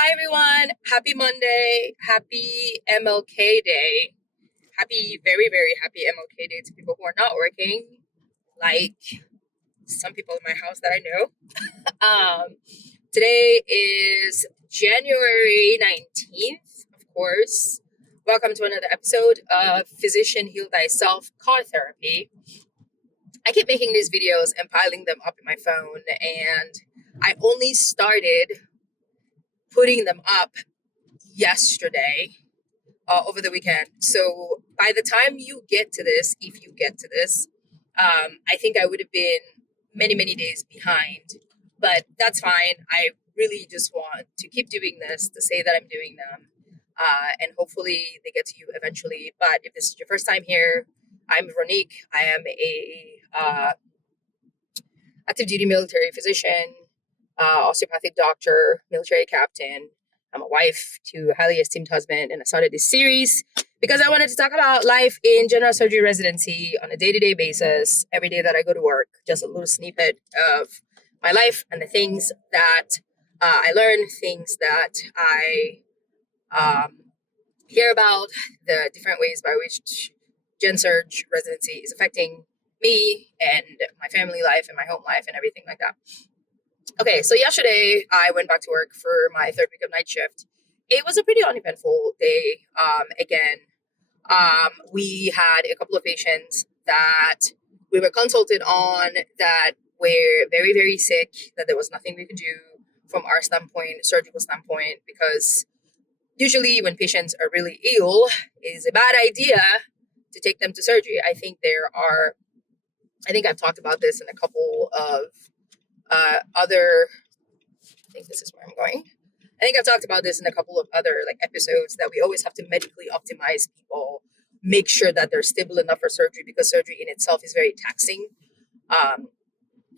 Hi everyone. Happy Monday. Happy MLK Day. Happy, very, very happy MLK Day to people who are not working, like some people in my house that I know. Today is January 19th, of course. Welcome to another episode of Physician Heal Thyself Car Therapy. I keep making these videos and piling them up in my phone, and I only started putting them up yesterday over the weekend. So by the time you get to this, if you get to this, I think I would have been many, many days behind. But that's fine. I really just want to keep doing this to say that I'm doing them. And hopefully they get to you eventually. But if this is your first time here, I'm Veronique. I am a active duty military physician, osteopathic doctor, military captain. I'm a wife to a highly esteemed husband, and I started this series because I wanted to talk about life in general surgery residency on a day-to-day basis, every day that I go to work, just a little snippet of my life and the things that I learn, things that I hear about, the different ways by which gen surge residency is affecting me and my family life and my home life and everything like that. Okay, so yesterday I went back to work for my third week of night shift. It was a pretty uneventful day. We had a couple of patients that we were consulted on that were very, very sick, that there was nothing we could do from our standpoint, surgical standpoint, because usually when patients are really ill, it is a bad idea to take them to surgery. I think I've talked about this in a couple of other, I think this is where I'm going. I think I've talked about this in a couple of other episodes that we always have to medically optimize people, make sure that they're stable enough for surgery because surgery in itself is very taxing.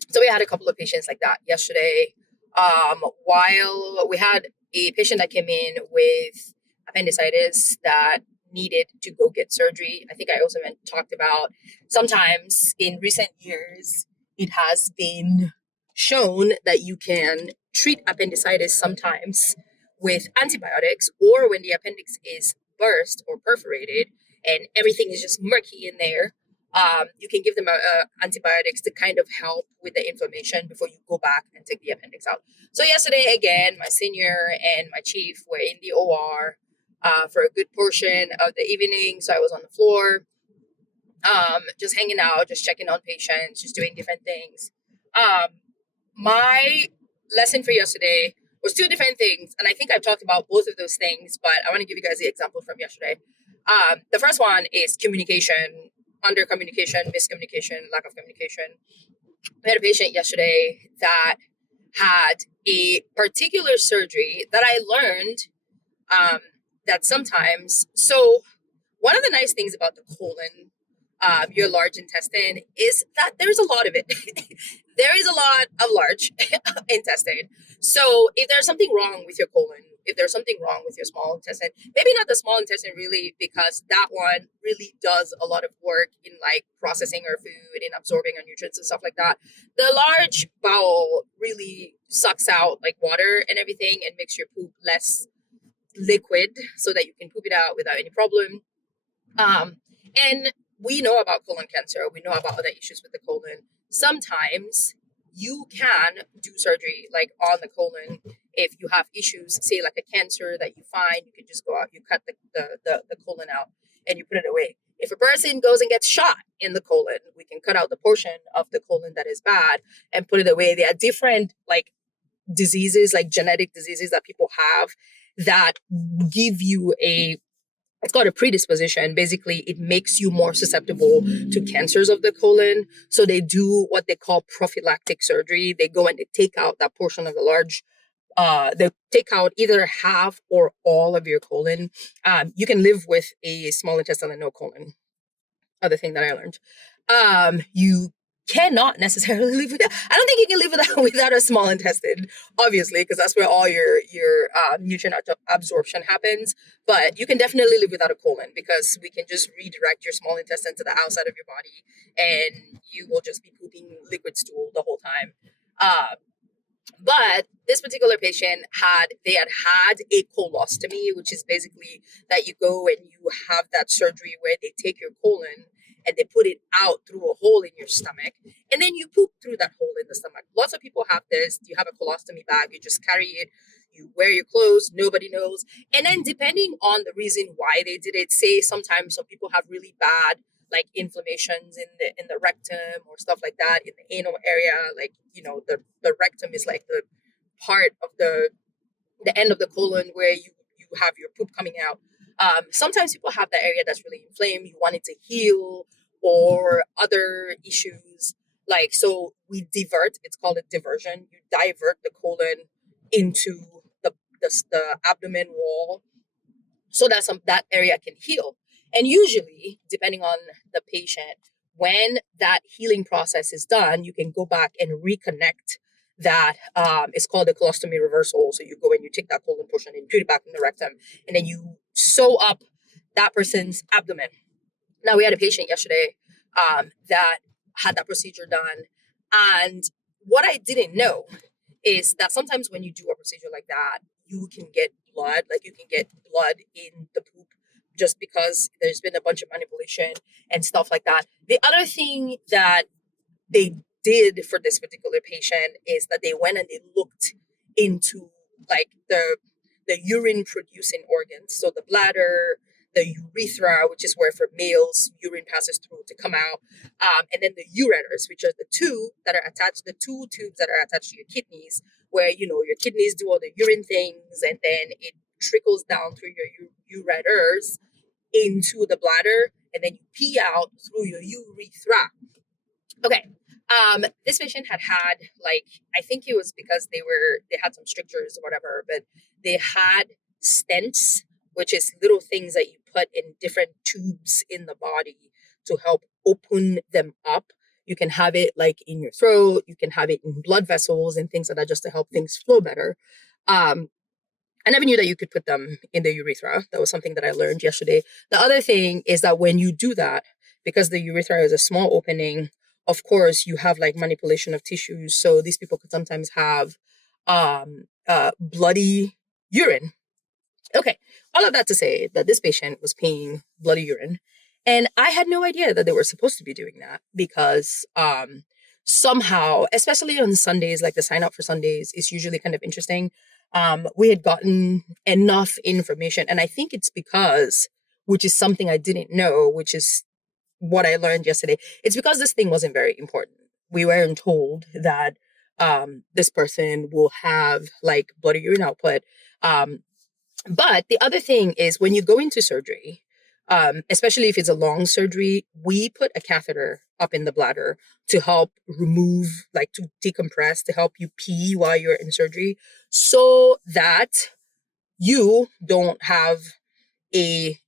So we had a couple of patients like that yesterday. While we had a patient that came in with appendicitis that needed to go get surgery. I think I also talked about sometimes in recent years, it has been shown that you can treat appendicitis sometimes with antibiotics, or when the appendix is burst or perforated and everything is just murky in there, you can give them antibiotics to kind of help with the inflammation before you go back and take the appendix out. So yesterday, again, my senior and my chief were in the OR for a good portion of the evening. So I was on the floor, just hanging out, just checking on patients, just doing different things. My lesson for yesterday was two different things, and I think I've talked about both of those things, but I want to give you guys the example from yesterday. The first one is communication, under communication, miscommunication, lack of communication. We had a patient yesterday that had a particular surgery that I learned that sometimes, so one of the nice things about the colon, your large intestine, is that there's a lot of it. There is a lot of large intestine. So if there's something wrong with your colon, if there's something wrong with your small intestine, maybe not the small intestine really, because that one really does a lot of work in processing our food and absorbing our nutrients and stuff like that. The large bowel really sucks out water and everything and makes your poop less liquid so that you can poop it out without any problem. And we know about colon cancer. We know about other issues with the colon. Sometimes you can do surgery on the colon if you have issues, say a cancer that you find. You can just go out, you cut the colon out and you put it away. If a person goes and gets shot in the colon, we can cut out the portion of the colon that is bad and put it away. There are different diseases, genetic diseases that people have that give you it's called a predisposition. Basically, it makes you more susceptible to cancers of the colon. So they do what they call prophylactic surgery. They go and they take out that portion of the large, they take out either half or all of your colon. You can live with a small intestine and no colon. Other thing that I learned. You cannot necessarily live without. I don't think you can live without a small intestine, obviously, because that's where all your nutrient absorption happens. But you can definitely live without a colon because we can just redirect your small intestine to the outside of your body, and you will just be pooping liquid stool the whole time. But this particular patient had a colostomy, which is basically that you go and you have that surgery where they take your colon and they put it out through a hole in your stomach, and then you poop through that hole in the stomach. Lots of people have this. You have a colostomy bag, you just carry it, you wear your clothes, nobody knows. And then depending on the reason why they did it, say sometimes some people have really bad like inflammations in the rectum or stuff like that in the anal area, like the rectum is like the part of the end of the colon where you have your poop coming out. Sometimes people have that area that's really inflamed, you want it to heal, or other issues, like, so we divert, it's called a diversion. You divert the colon into the abdomen wall so that that area can heal. And usually, depending on the patient, when that healing process is done, you can go back and reconnect that. It's called a colostomy reversal. So you go and you take that colon portion and put it back in the rectum, and then you sew up that person's abdomen. Now, we had a patient yesterday that had that procedure done. And what I didn't know is that sometimes when you do a procedure like that, you can get blood, like you can get blood in the poop just because there's been a bunch of manipulation and stuff like that. The other thing that they did for this particular patient is that they went and they looked into like the urine producing organs, so the bladder, the urethra, which is where for males urine passes through to come out, and then the ureters, which are the two tubes that are attached to your kidneys, where your kidneys do all the urine things, and then it trickles down through your ureters into the bladder, and then you pee out through your urethra. Okay. This patient had like, I think it was because they had some strictures or whatever, but they had stents, which is little things that you put in different tubes in the body to help open them up. You can have it like in your throat, you can have it in blood vessels and things like that, just to help things flow better. I never knew that you could put them in the urethra. That was something that I learned yesterday. The other thing is that when you do that, because the urethra is a small opening, of course, you have like manipulation of tissues. So these people could sometimes have bloody urine. Okay, all of that to say that this patient was peeing bloody urine. And I had no idea that they were supposed to be doing that because somehow, especially on Sundays, like the sign up for Sundays is usually kind of interesting. We had gotten enough information, and I think it's because, which is something I didn't know, which is what I learned yesterday. It's because this thing wasn't very important. We weren't told that this person will have like bloody urine output. But the other thing is when you go into surgery, especially if it's a long surgery, we put a catheter up in the bladder to help remove, like to decompress, to help you pee while you're in surgery, so that you don't have a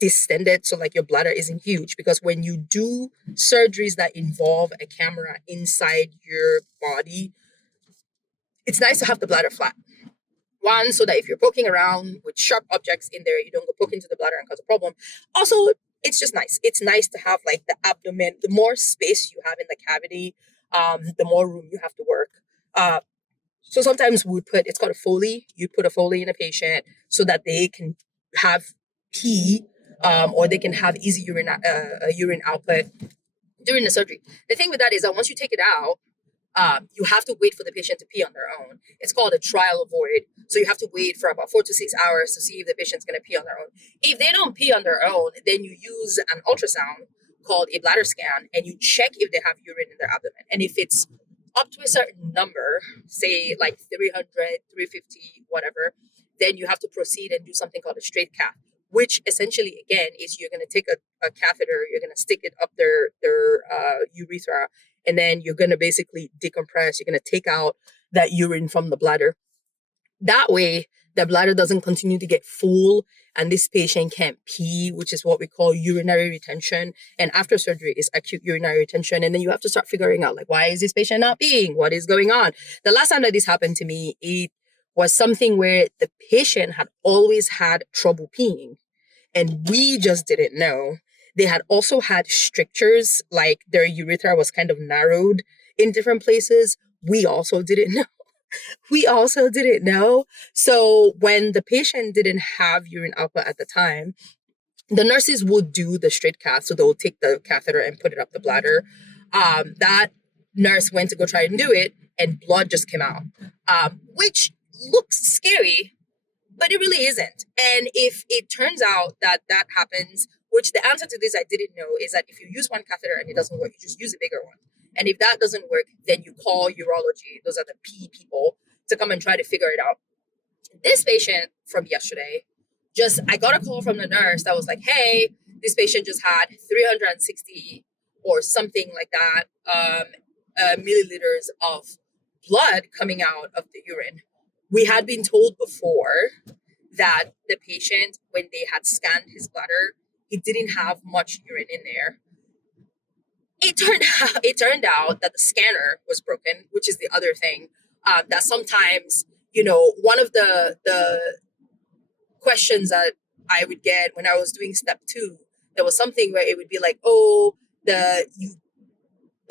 distended, so like your bladder isn't huge. Because when you do surgeries that involve a camera inside your body, it's nice to have the bladder flat. One, so that if you're poking around with sharp objects in there, you don't go poke into the bladder and cause a problem. Also, it's just nice. It's nice to have like the abdomen, the more space you have in the cavity, the more room you have to work. So sometimes we would put, it's called a Foley. You put a Foley in a patient so that they can have pee, or they can have easy urine output during the surgery. The thing with that is that once you take it out, you have to wait for the patient to pee on their own. It's called a trial void. So you have to wait for about 4 to 6 hours to see if the patient's going to pee on their own. If they don't pee on their own, then you use an ultrasound called a bladder scan, and you check if they have urine in their abdomen. And if it's up to a certain number, say like 300, 350, whatever, then you have to proceed and do something called a straight cath, which essentially, again, is you're going to take a catheter, you're going to stick it up their urethra, and then you're going to basically decompress. You're going to take out that urine from the bladder. That way, the bladder doesn't continue to get full and this patient can't pee, which is what we call urinary retention. And after surgery is acute urinary retention. And then you have to start figuring out, like, why is this patient not peeing? What is going on? The last time that this happened to me, it was something where the patient had always had trouble peeing and we just didn't know. They had also had strictures, like their urethra was kind of narrowed in different places. We also didn't know. We also didn't know. So when the patient didn't have urine output at the time, the nurses would do the straight cath. So they'll take the catheter and put it up the bladder. That nurse went to go try and do it, and blood just came out, which looks scary, but it really isn't. And if it turns out that that happens, which the answer to this I didn't know, is that if you use one catheter and it doesn't work, you just use a bigger one. And if that doesn't work, then you call urology. Those are the P people to come and try to figure it out. This patient from yesterday, I got a call from the nurse that was like, hey, this patient just had 360 or something like that milliliters of blood coming out of the urine. We had been told before that the patient, when they had scanned his bladder, he didn't have much urine in there. It turned out that the scanner was broken, which is the other thing. That sometimes, one of the questions that I would get when I was doing step 2, there was something where it would be like, oh, the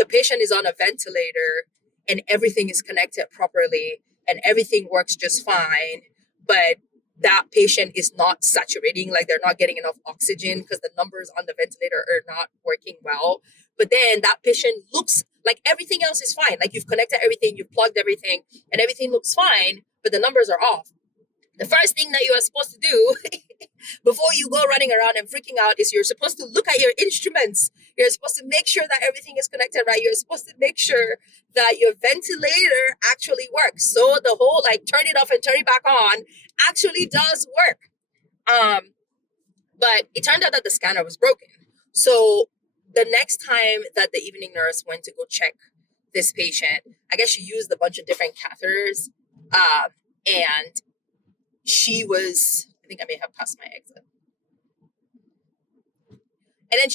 patient is on a ventilator and everything is connected properly and everything works just fine, but that patient is not saturating, like they're not getting enough oxygen because the numbers on the ventilator are not working well. But then that patient looks like everything else is fine. Like you've connected everything, you've plugged everything, and everything looks fine, but the numbers are off. The first thing that you are supposed to do before you go running around and freaking out is you're supposed to look at your instruments. You're supposed to make sure that everything is connected right. You're supposed to make sure that your ventilator actually works. So the whole turn it off and turn it back on actually does work. But it turned out that the scanner was broken. So the next time that the evening nurse went to go check this patient, I guess she used a bunch of different catheters, and she was, I think I may have passed my exit.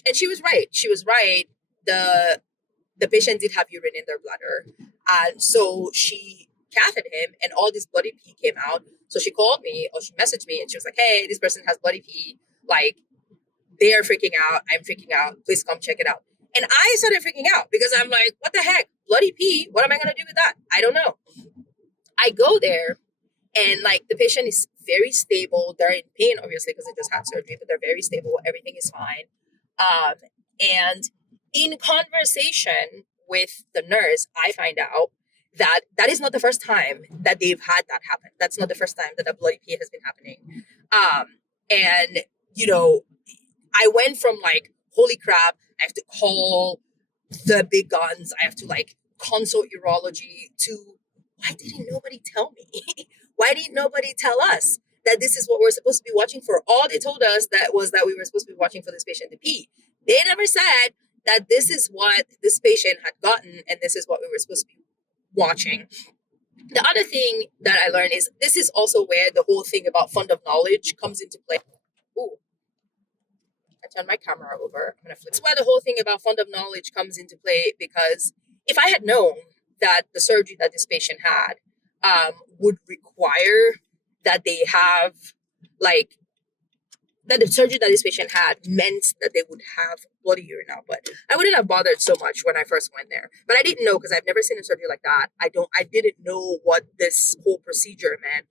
And she was right. She was right. The patient did have urine in their bladder. And so she cathed him and all this bloody pee came out. So she called me or she messaged me and she was like, hey, this person has bloody pee. Like, they're freaking out. I'm freaking out. Please come check it out. And I started freaking out because I'm like, what the heck? Bloody pee? What am I going to do with that? I don't know. I go there and the patient is very stable. They're in pain, obviously, because they just had surgery, but they're very stable. Everything is fine. And in conversation with the nurse, I find out that that is not the first time that they've had that happen. That's not the first time that a bloody pee has been happening. And, I went from holy crap, I have to call the big guns. I have to consult urology to, why didn't nobody tell me? Why didn't nobody tell us that this is what we're supposed to be watching for? All they told us that was that we were supposed to be watching for this patient to pee. They never said that this is what this patient had gotten and this is what we were supposed to be watching. The other thing that I learned is this is also where the whole thing about fund of knowledge comes into play. Ooh, I turned my camera over. I'm going to flip. It's where the whole thing about fund of knowledge comes into play, because if I had known that the surgery that this patient had would require that they have that the surgery that this patient had meant that they would have bloody urine output, I wouldn't have bothered so much when I first went there. But I didn't know, because I've never seen a surgery like that. I didn't know what this whole procedure meant.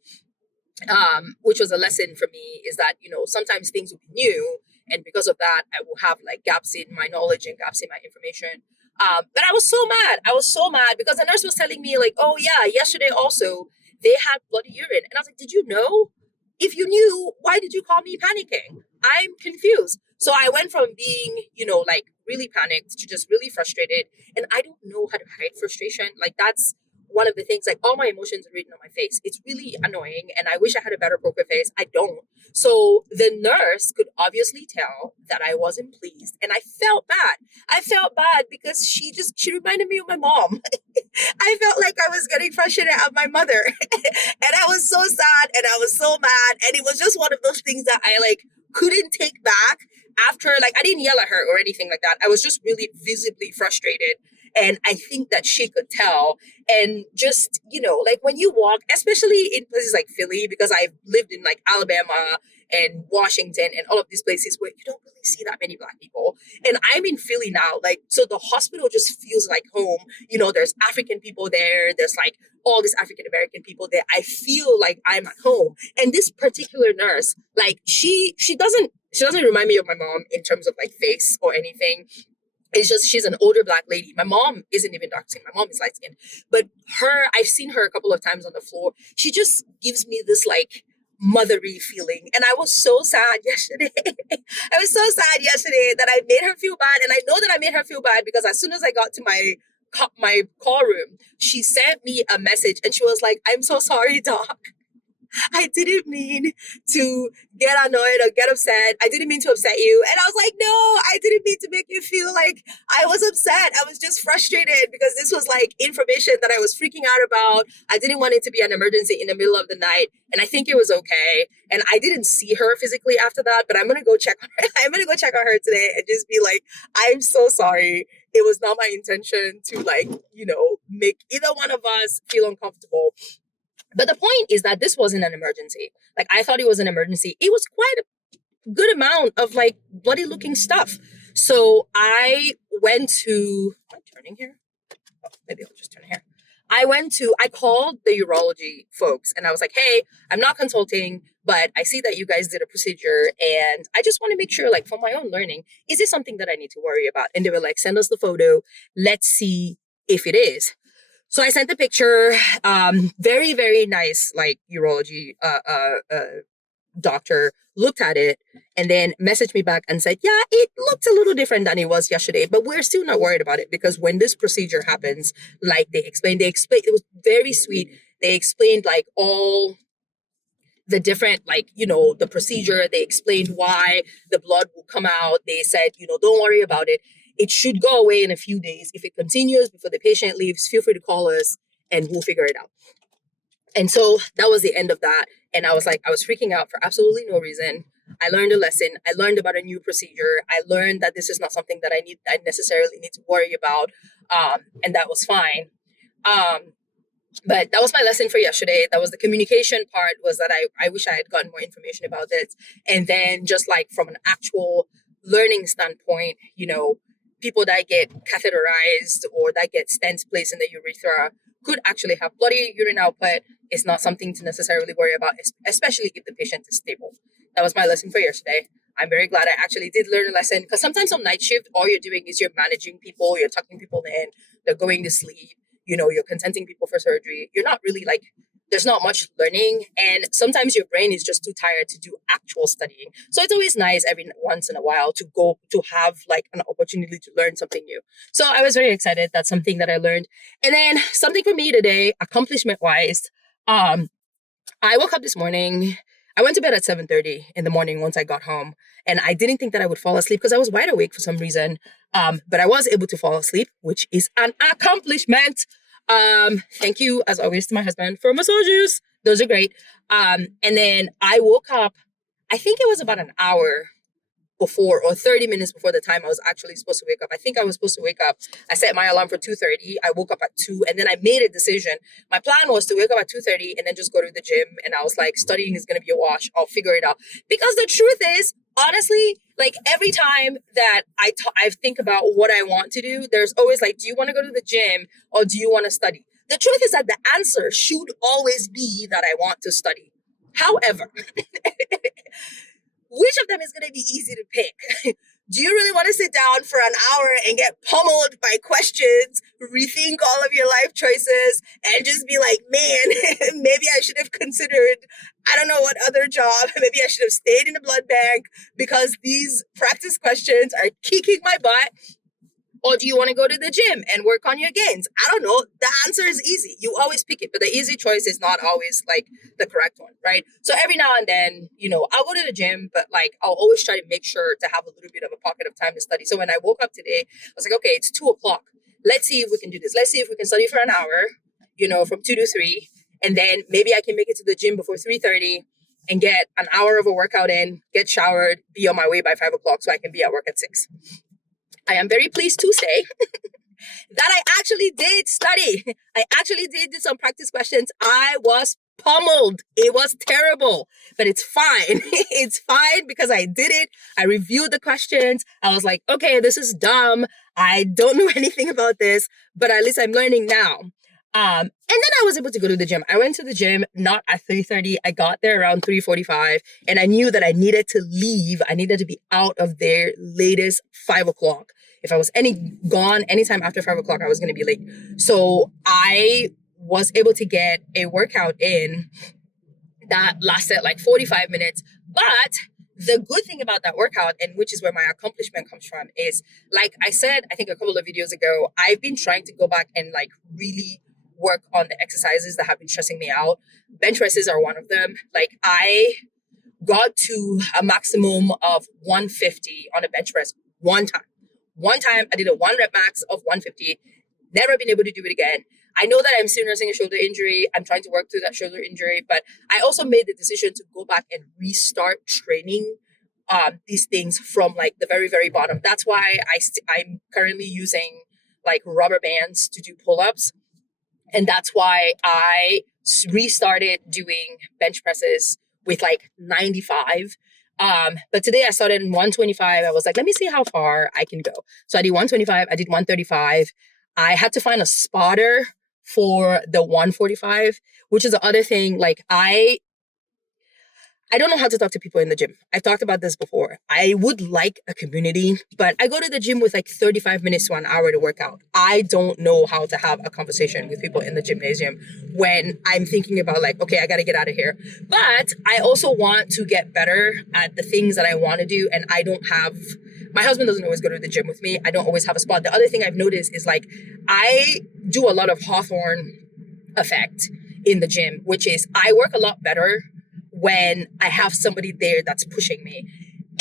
Which was a lesson for me, is that, sometimes things will be new. And because of that, I will have gaps in my knowledge and gaps in my information. But I was so mad. I was so mad because the nurse was telling me oh yeah, yesterday also they had bloody urine. And I was like, did you know? If you knew, why did you call me panicking? I'm confused. So I went from being, really panicked to just really frustrated. And I don't know how to hide frustration. That's one of the things, all my emotions are written on my face. It's really annoying. And I wish I had a better poker face. I don't. So the nurse could obviously tell that I wasn't pleased. And I felt bad. I felt bad because she reminded me of my mom. I felt like I was getting frustrated at my mother. And I was so sad and I was so mad. And it was just one of those things that I couldn't take back after. I didn't yell at her or anything like that. I was just really visibly frustrated. And I think that she could tell. And just, like when you walk, especially in places like Philly, because I've lived in like Alabama and Washington and all of these places where you don't really see that many Black people. And I'm in Philly now, like, so the hospital just feels like home. There's African people there, there's like all these African American people there. I feel like I'm at home. And this particular nurse, like, she doesn't remind me of my mom in terms of like face or anything. It's just she's an older Black lady. My mom isn't even dark skinned. My mom is light skinned. But I've seen her a couple of times on the floor. She just gives me this like mothery feeling. And I was so sad yesterday. I was so sad yesterday that I made her feel bad. And I know that I made her feel bad because as soon as I got to my call room, she sent me a message and she was like, "I'm so sorry, doc. I didn't mean to get annoyed or get upset. I didn't mean to upset you." And I was like, "No, I didn't mean to make you feel like I was upset. I was just frustrated because this was like information that I was freaking out about. I didn't want it to be an emergency in the middle of the night. And I think it was okay." And I didn't see her physically after that, but I'm going to go check on her. I'm going to go check on her today and just be like, "I'm so sorry. It was not my intention to like, make either one of us feel uncomfortable." But the point is that this wasn't an emergency. Like, I thought it was an emergency. It was quite a good amount of like bloody looking stuff. So I went to, am I turning here? Oh, maybe I'll just turn here. I called the urology folks and I was like, "Hey, I'm not consulting, but I see that you guys did a procedure and I just want to make sure, like, for my own learning, is this something that I need to worry about?" And they were like, "Send us the photo. Let's see if it is." So I sent the picture. Very, very nice, like, urology doctor looked at it and then messaged me back and said, "Yeah, it looked a little different than it was yesterday, but we're still not worried about it because when this procedure happens, like they explained, it was very sweet. They explained like all the different, like, the procedure. They explained why the blood will come out. They said, don't worry about it. It should go away in a few days. If it continues before the patient leaves, feel free to call us and we'll figure it out." And so that was the end of that. And I was freaking out for absolutely no reason. I learned a lesson. I learned about a new procedure. I learned that this is not something that I necessarily need to worry about. And that was fine. But that was my lesson for yesterday. That was the communication part, was that I wish I had gotten more information about this. And then just like from an actual learning standpoint, people that get catheterized or that get stents placed in the urethra could actually have bloody urine output. It's not something to necessarily worry about, especially if the patient is stable. That was my lesson for yesterday. I'm very glad I actually did learn a lesson, because sometimes on night shift, all you're doing is you're managing people, you're tucking people in, they're going to sleep, you're consenting people for surgery. You're not really like, there's not much learning. And sometimes your brain is just too tired to do actual studying. So it's always nice every once in a while to go to have like an opportunity to learn something new. So I was very excited. That's something that I learned. And then something for me today, accomplishment wise, I woke up this morning. I went to bed at 7:30 in the morning once I got home. And I didn't think that I would fall asleep because I was wide awake for some reason. But I was able to fall asleep, which is an accomplishment. Thank you, as always, to my husband for massages. Those are great. And then I woke up, I think it was about an hour before, or 30 minutes before the time I was actually supposed to wake up. I think I was supposed to wake up. I set my alarm for 2:30. I woke up at 2, and then I made a decision. My plan was to wake up at 2:30 and then just go to the gym. And I was like, studying is going to be a wash. I'll figure it out. Because the truth is, honestly, like every time that I think about what I want to do, there's always like, do you want to go to the gym or do you want to study? The truth is that the answer should always be that I want to study. However, which of them is going to be easy to pick? Do you really want to sit down for an hour and get pummeled by questions, rethink all of your life choices, and just be like, man, maybe I should have considered, I don't know what other job, maybe I should have stayed in the blood bank because these practice questions are kicking my butt? Or do you want to go to the gym and work on your gains? I don't know. The answer is easy. You always pick it, but the easy choice is not always like the correct one, right? So every now and then, I'll go to the gym, but like I'll always try to make sure to have a little bit of a pocket of time to study. So when I woke up today, I was like, okay, it's 2:00. Let's see if we can do this. Let's see if we can study for an hour, from 2 to 3. And then maybe I can make it to the gym before 3:30 and get an hour of a workout in, get showered, be on my way by 5:00 so I can be at work at 6. I am very pleased to say that I actually did study. I actually did some practice questions. I was pummeled. It was terrible, but it's fine. It's fine because I did it. I reviewed the questions. I was like, okay, this is dumb. I don't know anything about this, but at least I'm learning now. And then I was able to go to the gym. I went to the gym not at 3:30. I got there around 3:45, and I knew that I needed to leave. I needed to be out of there latest 5 o'clock. If I was gone anytime after 5 o'clock, I was going to be late. So I was able to get a workout in that lasted like 45 minutes. But the good thing about that workout, and which is where my accomplishment comes from, is like I said, I think a couple of videos ago, I've been trying to go back and like really work on the exercises that have been stressing me out. Bench presses are one of them. Like I got to a maximum of 150 on a bench press one time. One time I did a 1 rep max of 150, never been able to do it again. I know that I'm still nursing a shoulder injury. I'm trying to work through that shoulder injury, but I also made the decision to go back and restart training these things from like the very, very bottom. That's why I'm currently using like rubber bands to do pull-ups. And that's why I restarted doing bench presses with like 95. But today I started in 125. I was like, let me see how far I can go. So I did 125. I did 135. I had to find a spotter for the 145, which is the other thing. Like I don't know how to talk to people in the gym. I've talked about this before. I would like a community, but I go to the gym with like 35 minutes to an hour to work out. I don't know how to have a conversation with people in the gymnasium when I'm thinking about like, okay, I got to get out of here. But I also want to get better at the things that I want to do. And I don't have, my husband doesn't always go to the gym with me. I don't always have a spot. The other thing I've noticed is like, I do a lot of Hawthorne effect in the gym, which is I work a lot better when I have somebody there that's pushing me.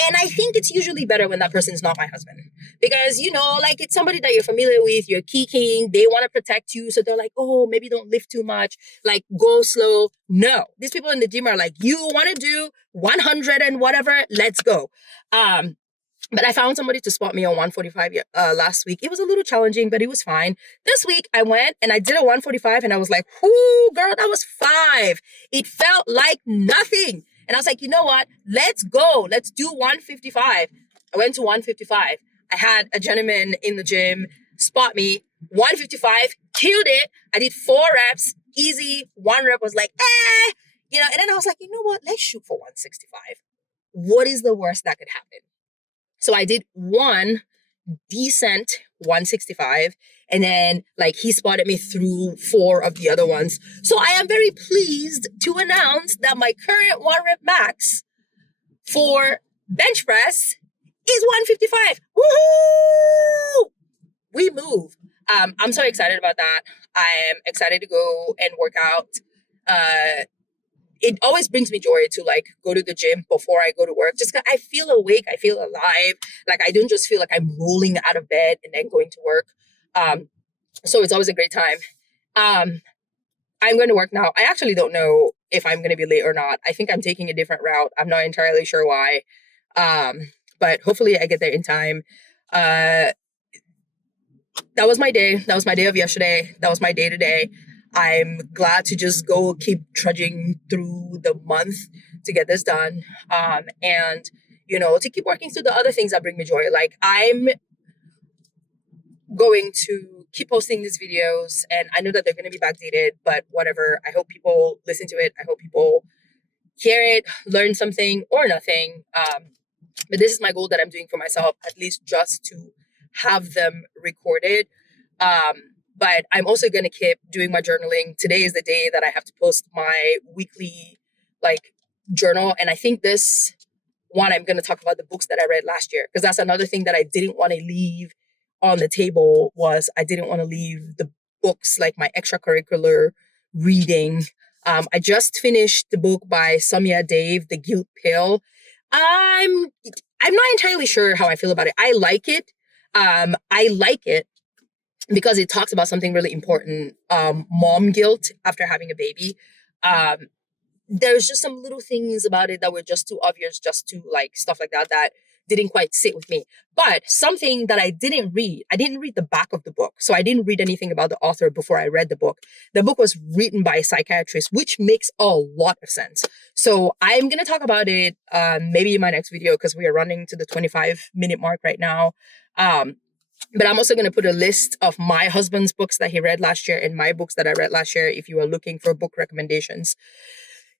And I think it's usually better when that person is not my husband. Because, you know, like it's somebody that you're familiar with, you're kicking, they want to protect you. So they're like, oh, maybe don't lift too much, like go slow. No, these people in the gym are like, you want to do 100 and whatever, let's go. But I found somebody to spot me on 145 last week. It was a little challenging, but it was fine. This week I went and I did a 145 and I was like, whoo, girl, that was 5. It felt like nothing. And I was like, you know what? Let's go. Let's do 155. I went to 155. I had a gentleman in the gym spot me, 155, killed it. I did 4 reps, easy. 1 rep was like, you know, and then I was like, you know what? Let's shoot for 165. What is the worst that could happen? So I did one decent 165, and then like he spotted me through 4 of the other ones. So I am very pleased to announce that my current 1 rep max for bench press is 155. Woohoo! We move. I'm so excited about that. I am excited to go and work out. It always brings me joy to like go to the gym before I go to work. Just 'cause I feel awake, I feel alive. Like I don't just feel like I'm rolling out of bed and then going to work. So it's always a great time. I'm going to work now. I actually don't know if I'm going to be late or not. I think I'm taking a different route. I'm not entirely sure why. But hopefully I get there in time. That was my day. That was my day of yesterday. That was my day today. I'm glad to just go keep trudging through the month to get this done. And, you know, to keep working through the other things that bring me joy. Like I'm going to keep posting these videos and I know that they're going to be backdated, but whatever. I hope people listen to it. I hope people hear it, learn something or nothing. But this is my goal that I'm doing for myself, at least just to have them recorded. But I'm also going to keep doing my journaling. Today is the day that I have to post my weekly like journal. And I think this one, I'm going to talk about the books that I read last year, because that's another thing that I didn't want to leave on the table was I didn't want to leave the books, like my extracurricular reading. I just finished the book by Samia Dave, The Guilt Pill. I'm not entirely sure how I feel about it. I like it. I like it because it talks about something really important, mom guilt after having a baby. There's just some little things about it that were just too obvious, just to like stuff like that, that didn't quite sit with me. But something that I didn't read the back of the book. So I didn't read anything about the author before I read the book. The book was written by a psychiatrist, which makes a lot of sense. So I'm going to talk about it maybe in my next video, because we are running to the 25-minute mark right now. But I'm also going to put a list of my husband's books that he read last year and my books that I read last year if you are looking for book recommendations.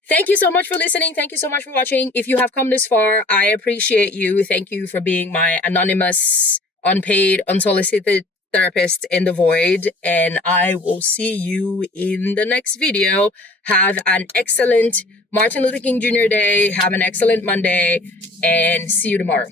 Thank you so much for listening. Thank you so much for watching. If you have come this far, I appreciate you. Thank you for being my anonymous, unpaid, unsolicited therapist in the void. And I will see you in the next video. Have an excellent Martin Luther King Jr. Day. Have an excellent Monday. And see you tomorrow.